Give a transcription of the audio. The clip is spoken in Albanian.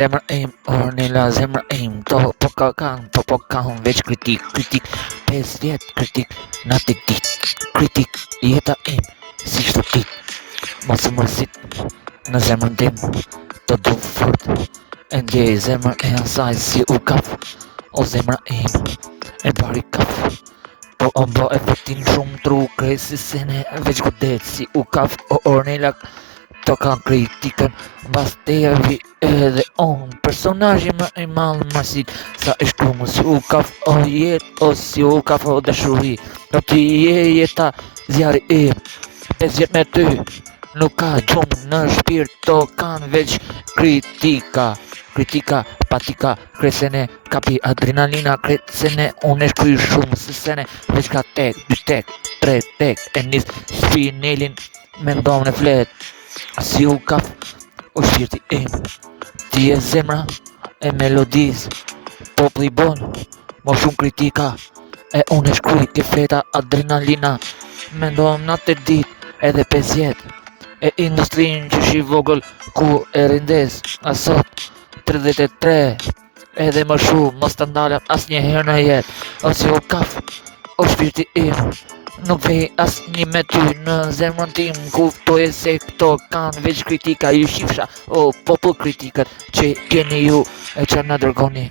Zemra im, Ornella, zemra im, po ka veç kritik, 5 vjet kritik, natë dit, kritik, jeta im, si shto dit, mos më mërzit, në zemrën tim, të du fort, e ndjej zemrën e asaj si u kaf, o zemra im, e bari kaf, po o mbo efektin shumë tru, kresi sene, veç godet si u kaf, o Ornella, të kanë kritikën, bas të javi edhe on, personazhi më i malë masit, sa e shkrumë si u kaf o jet, o si u kaf o dashuri, do t'i je jeta zjarri im, 5 vjet me ty, nuk ka gjumë në shpirt, to kanë veç kritika, patika, kresene, kapi adrenalina, kresene, unë e shkryj shumë së sene, veç ka tek, 2 tek, 3 tek, e nis spinelin, me ndomë në flet, si u kaf, o shpirti im, ti e zemra e melodis, popli bon, mo shumë kritika, e unë e shkruj ke fleta adrenalina, me ndomë natë e dit, edhe 5 jet, e industrin që shi vogël ku e rindes, asot 33, edhe më shumë, mos të ndalem as një herë në jet, o si u kaf, o shpirti im, nuk vej as një me ty në zemrën tim, kuftoj se këto kanë veç kritika, ju shifsha, o popull kritikët që keni ju e që në dërgoni.